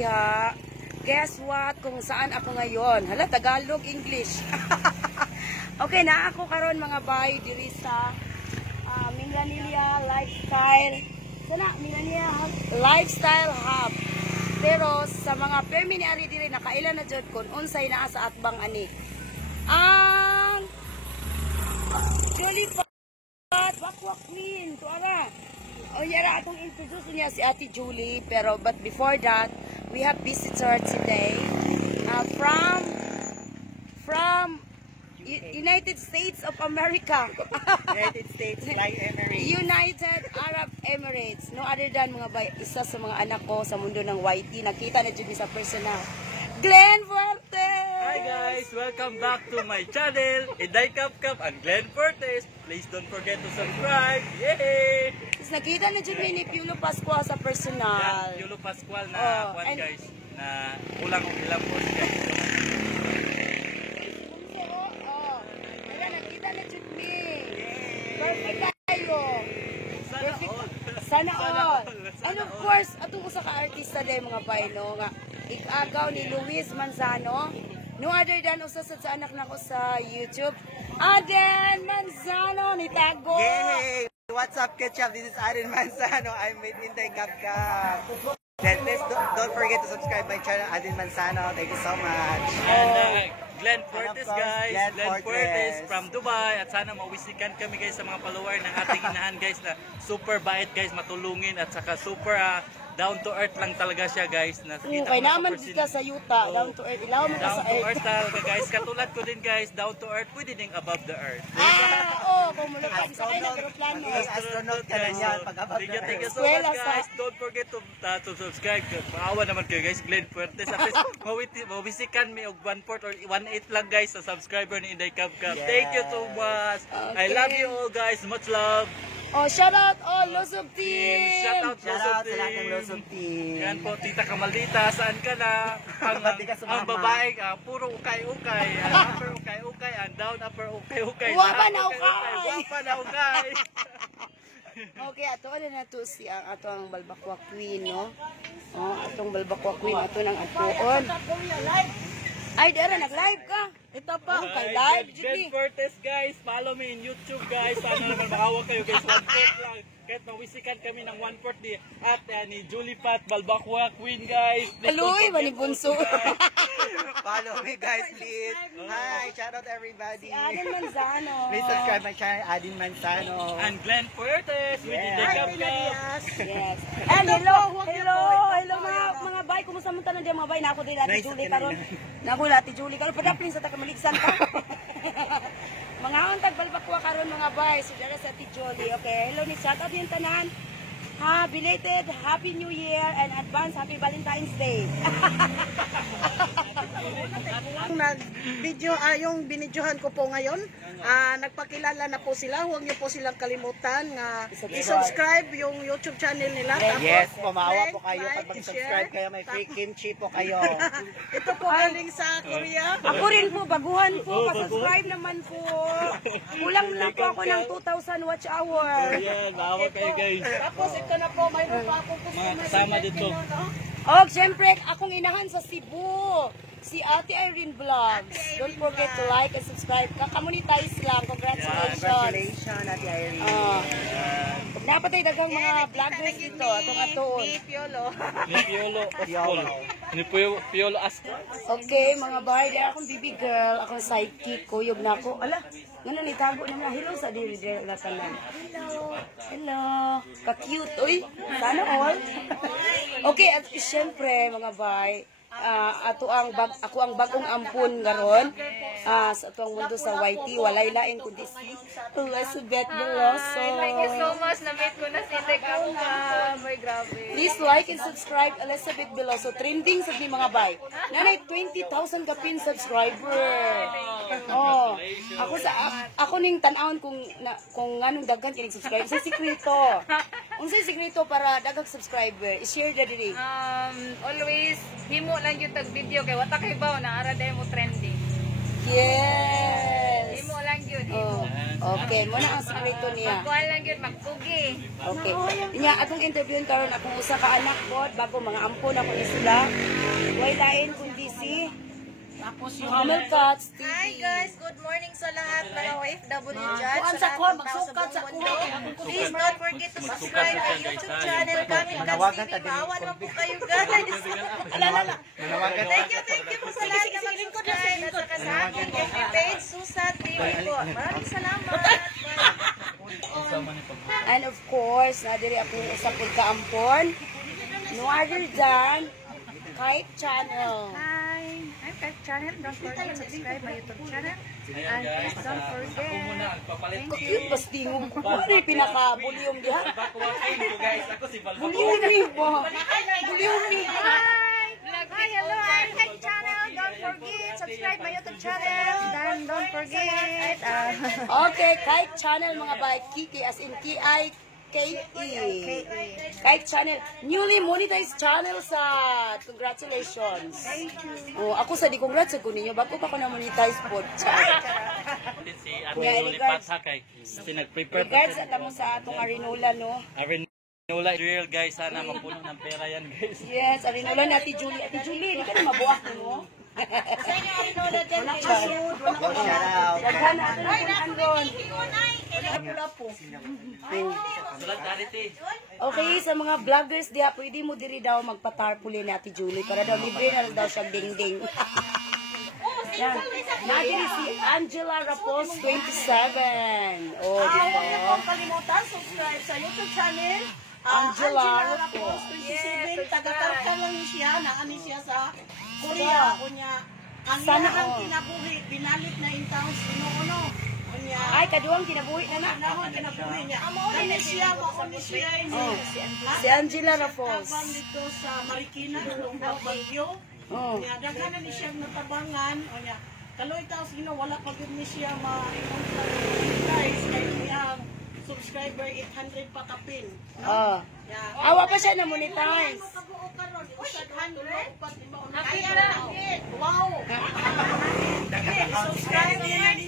diha. Guess what? Kung saan ako ngayon. Hala, Tagalog, English. Okay, na ako karon mga bay diri sa Millanilla Lifestyle. Sana Millanilla Lifestyle Hub. Pero sa mga permanent diri nakailan na jud kun unsay naa sa atbang ani. Ang Julie Bakwak Queen, tuara. O yara atong introduce niya si Ate Julie, pero but before that, we have visitor today from United States of America. United States, United Arab Emirates. No other than mga isa sa mga anak ko sa mundo ng YT. Nakita na dyan sa personal. Glenn Fortes! Hi guys! Welcome back to my channel, Inday Cup and Glenn Fortes. Please don't forget to subscribe. Yay! Tapos nakita na dyan ni Piolo Pascual sa personal. Yan, Piolo Pascual na guys, na kulang kong ilang post guys. Nakita na dyan ni. Perfect kayo. Sana all. And of course, atong usa ka artista day mga bayno nga ikagaw ni Luis Manzano. No other than usa sa anak nako sa YouTube, Aden Manzano ni Tago. Yay! What's up, Ketchup? This is Aden Manzano. I'm with Inday Cup. Then please don't forget to subscribe my channel, Aden Manzano. Thank you so much. And Glenn Fortes guys, Glenn Fortes from Dubai. At sana mawisikan kami guys sa mga follower ng ating inahan guys na super bait guys, matulungin at saka super down to earth lang talaga siya guys. Kaya naman ka sa yuta, down to earth. Ilaw mo ka sa down to earth talaga guys. Katulad ko din guys, down to earth, pwede din above the earth. Kung mula ka sa kayo ng aeroplano. Astronaut ka na yan pag above the Thank you earth. so much guys. Don't forget to subscribe. Maawa naman kayo guys, Glenn Fortes. At least mawisikan mi og 1/4 or 1/8 lang guys sa subscriber ni Inday Cup. Thank you so much. I love you all guys. Much love. Shout out all Losog Team! Shout out Shout out sa lahat ng Losog Team. Yan po, Tita Kamaldita, saan ka na? Ang babae, puro ukay-ukay. Upper ukay-ukay, and down upper ukay-ukay. Wapa na ukay! Wapa na ukay! Okay, ato na to si ato ang Balbakwa Queen, no? Atong Balbakwa Queen, ato ng atuon. Ay, dara, nag-live ka. Ito pa, kay live, Glenn Fortes guys, follow me in YouTube guys. Sana naman makawag kayo guys, 1/4 lang. Kahit mawisikan kami ng 1/4 ni at ni Julie Pat Balbakwa Queen guys. Aluy, manibunso. Follow me guys, please. Hi, shout out everybody. Si Aden Manzano. Please subscribe my channel, Aden Manzano. And Glenn Fortes with the Cup. Yes. And hello mga bay, kumusta man tanan diyan mga bay? Nako dili Ate Julie karon. Nako Ate Julie karon padapling sa Takamaligsan ka. Mga untag Balbakwa karon mga bay, si dara sa Ate Julie. Okay, hello ni shout out yung tanan. Belated Happy New Year and advance Happy Valentine's Day. Nag-video, yung binidyohan ko po ngayon, nagpakilala na po sila. Huwag niyo po silang kalimutan nga i-subscribe yung YouTube channel nila. Tapos, Yes, pumawa po kayo like, pag mag-subscribe kayo. May free kimchi po kayo. Ito po galing sa Korea. Ako rin po, baguhan po, pa-subscribe naman po. Kulang na po ako ng 2,000 watch hour. Yan, maawa kayo guys. Tapos ito na po, mayroon pa akong Mga kasama dito. Oh, siyempre, akong inahan sa Cebu. Si Ate Irene Vlogs. Don't forget to like and subscribe. Kakamonetize lang. Congratulations. Congratulations, Ate Irene. Dapat ay dagang mga vloggers dito. Atong atoon. Ni Piolo Asco. Okay, mga bahay. Dahil akong baby girl. Akong sidekick. Kuyog na ako. Ala, ganun itago na mga. Hello sa diri na tanan. Hello. Ka-cute. Uy, sana all. Okay, at siyempre, mga bahay. Ako ang bagong ampun garon sa atong mundo sa YT walay lain kundi si Elizabeth Veloso. Thank you so much, na-meet ko na si Tekam ka. May grabe. Please like and subscribe Elizabeth Veloso. Trending sa mga bay. Nanay 20,000 ka pin subscriber. Ako ning tan-awon kung nganong daghan kining subscriber. Sa sikreto. Unsay sikreto para daghang subscriber? I-share da diri. Always himo lang yung tag video kay wata kay baw na ara day mo trending. Yes. Himo lang yun. Oh. Okay, muna ang sekreto niya. Kuha lang yun, magpugi. Okay. Nya atong interviewin karon akong usa ka anak ko bago mga ampon ako ni sila. Way lain kundi si tapos yung Melcats TV. Hi guys, good morning sa lahat mga OFW dyan. Kuan sa kon magsukat sa kuno. Please don't forget to subscribe my YouTube channel, Kamil Cats TV. Maawa naman po kayo guys. Thank you po sa lahat na mag-subscribe at saka sa aking FB page, Susan TV po. Maraming salamat. And of course, nadiri ako yung usa pud ka ampon. No other than Kite Channel. Hi, I'm Kite Channel. Don't forget to subscribe my YouTube channel. And please don't forget. Thank you. Cute bas tingog ko. Ano yung pinaka-bulyong diha? guys, ako si Balbao. Bulyong ni ba? Bulyong ni. Hi, hello, I'm Kite Channel. Don't forget, subscribe my YouTube channel. Dan, don't forget. Okay, Kite Channel mga bay. Kiki as in K-I-K-E. Kite Channel. Newly monetized channel sa. Congratulations. Thank you. Oh, ako sa di congrats ko ninyo. Bago pa ko na monetize po. Si Ate Lulipat ha kay sinag-prepare Regards at mo sa atong Arinola, no? Arinola real guys, sana mapuno ng pera yan guys. Yes, Arinola ni Ate Julie. Ate Julie, di ka na mabuak mo. Sa inyo, Arinola dyan. Shout out. Daghan na ito na Andron. Sulat Charity. Okay, sa mga vloggers diha, pwede mo diri daw magpatarpuli ni Ate Julie para daw libre na daw siya ding-ding. Yan. Nadiri si Angela Rapos 27. Oh, di Huwag niyo ba? pong kalimutan, subscribe sa YouTube channel. Angela Rapos 27. Taga-Tarka lang siya. Naani siya sa Korea. Kunya, ang Sana iyang all. kinabuhi, binalit na in towns, inuuno. Kunya, Ay, kaduang kinabuhi na na. nahon kinabuhi niya. Kani siya, mauni siya. Oh, si Angela Rapos. Tabang dito sa Marikina, Lungdaw, Bagyo. Oh. Kunya, daghanan ni siya natabangan. Kunya, kaloy taos gino, wala pa gud ni siya ma-inong guys, kay iyang subscriber 800 pa kapin. Oh. Awa pa siya na monetize. Wow! Subscribe niya din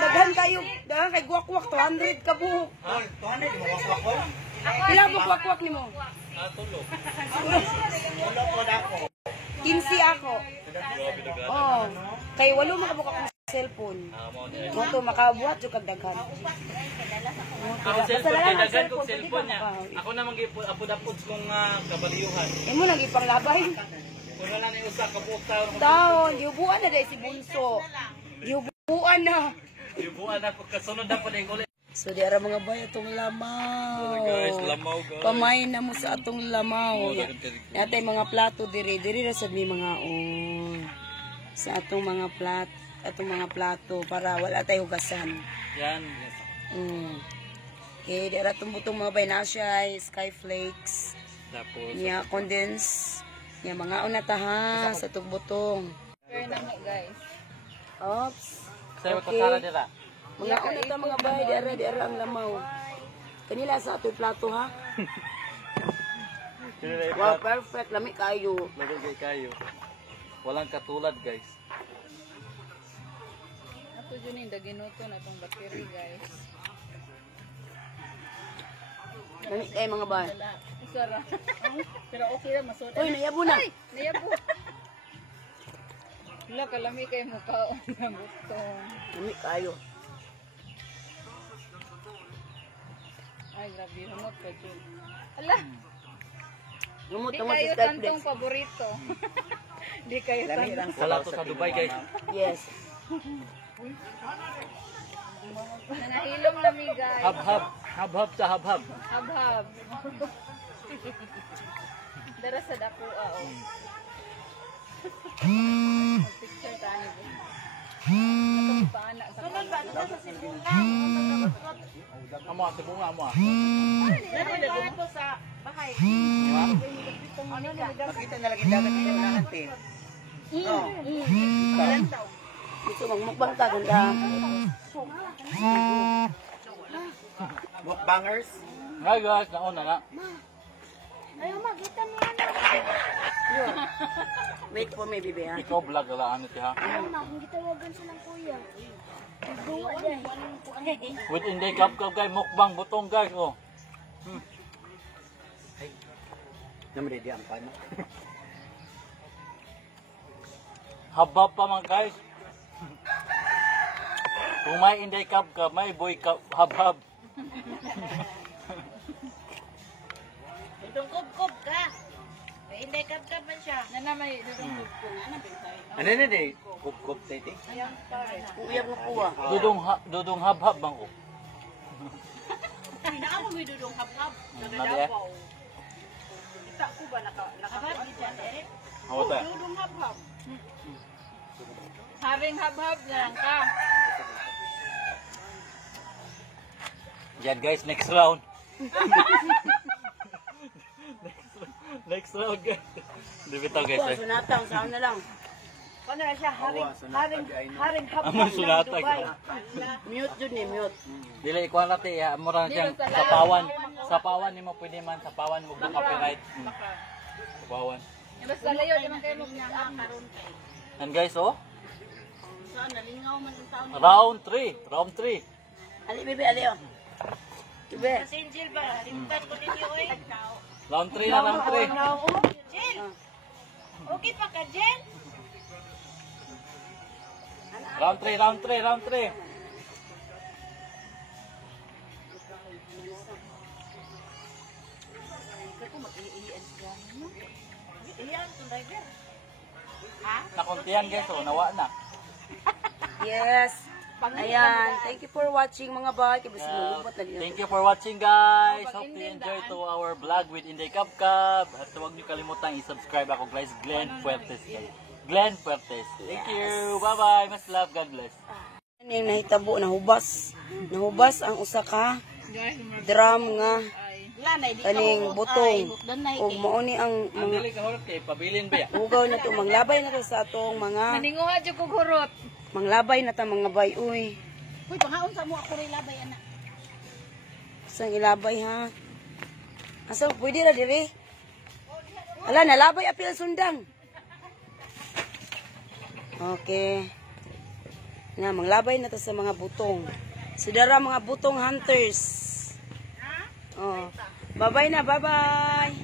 Daghan kayo, daghan kay guwak-guwak 200 ka buhok. 200 mo waswak ko. Pila mo guwak-guwak nimo? Tulo. 15 ako. Oh. Kay walo makabuka ko sa cellphone. Mo to makabuhat jud kag daghan. Ako cellphone kay daghan kog cellphone niya. Ako na mag-apod-apod kung kabaliyuhan. Imo nang ipanglabay. Kung wala na yung usa ka buok taon. Taon, diubuan na dai si Bunso. Diubuan na. Yubuan ako kasunod na po na yung ulit. So di ara mga bay atong lamaw. Guys, lamaw guys. Pamay na mo sa atong lamaw. Natay mga plato diri ra sad mi mga sa atong mga plato para wala tay hugasan. Yan. Okay, di ara tumbutong mga bay na siya Skyflakes. Tapos Nya condense. Nya mga una ta ha sa tugbutong. Pero nami guys. Oops. sayo Okay. ko tara dira. Mga una ta mga bay di ara ang lamaw. Kanila sa atoy plato ha. Wow, perfect. Lami kayo. Lagay kayo. Walang katulad guys. Ato dyan yung daginuto na itong battery guys. Lami kayo mga bay. Isara. Pero okay lang, masod. Uy, nayabo na. Ay! Nayabo. Wala, kalami kayo mukha. Nabutong. Lami kayo. Ay, grabe. Humot ka dyan. Ala! Lumot Di naman kayo sa tantong Skyflex. paborito. Di kayo tantong. Wala to sa Dubai guys. Yes. Nanahilong lami guys. Hab-hab. Hab-hab sa hab-hab. Habhab. Dara sa dako oh. Picture tayo. Atong paana sa Amo sa bunga amo. Makita na lagi dagat dito na ante. Gusto magmukbang ka ganda. Mukbangers. Hi guys, nauna na. Wait for me, baby ha. Ikaw vlog ala ano siya. With Inday Kap-Kap guys, mukbang butong guys. Oh. Naman di ang pano. Habab pa man guys. Kung may Inday Kap-Kap, may boy habab. Itong kub-kub ka. May hindi kap-kap man siya. Na may dudong kub-kub. Ano na di? Kup-kup tete. Uyab mo kuha. Dudong habab bang ko. Hinaan mo may dudong hap-hap. Nadia. Kita ko ba nakahap dyan eh? Hawa ta. Dudong hap-hap. Haring hap-hap na lang ka. Yan guys, next round. Next round guys. Di bitaw guys. Kuha, sunatang, saan na lang. Paano na siya? Haring hap-hap Amon ng sunatag. Dubai. Mute dun eh, mute. Dili ikuha natin, mura siyang sapawan. Sapawan ni mo pwede man, sapawan mo ba copyright. Sapawan. Basta layo, di man kayo magkaroon. And guys, oh. Saan nalingaw man ang taon. Round 3. Round 3. Ali, bebe, ali, oh. Bebe. Kasi Jill ba? Limpan ko ninyo eh. Round 3 na, round 3. Jill! Okay pa ka, Jill? Round 3, round 3, round 3. Iyan, tunday ka. Nakuntihan guys, oh, nawa na. Yes. Ayan. Thank you for watching mga bay. Kaya basi malubot na dito. Thank you for watching guys. Hope you enjoy to our vlog with Inday Kap-Kap. At huwag niyo kalimutan i-subscribe ako guys. Glenn Fuertes guys. Glenn Fuertes. Thank you. Bye-bye. Mas love. God bless. Ano yung nahitabo, nahubas. Nahubas ang usa ka drum nga kaning butong. O mauni ang Ang mga dili ka horot kay pabilin ba ya? ugaw na to. Manglabay na to sa atong mga Maninguha dyan kong hurot. manglabay na ta mga bay. Uy. Uy, pangaon sa mo ako rin labay, anak. Isang ilabay ha. Asa pwede ra diri? Ala nalabay apil sundang. Okay. Na manglabay na ta sa mga butong. Sidara mga butong hunters. Oh. Bye-bye na, bye-bye.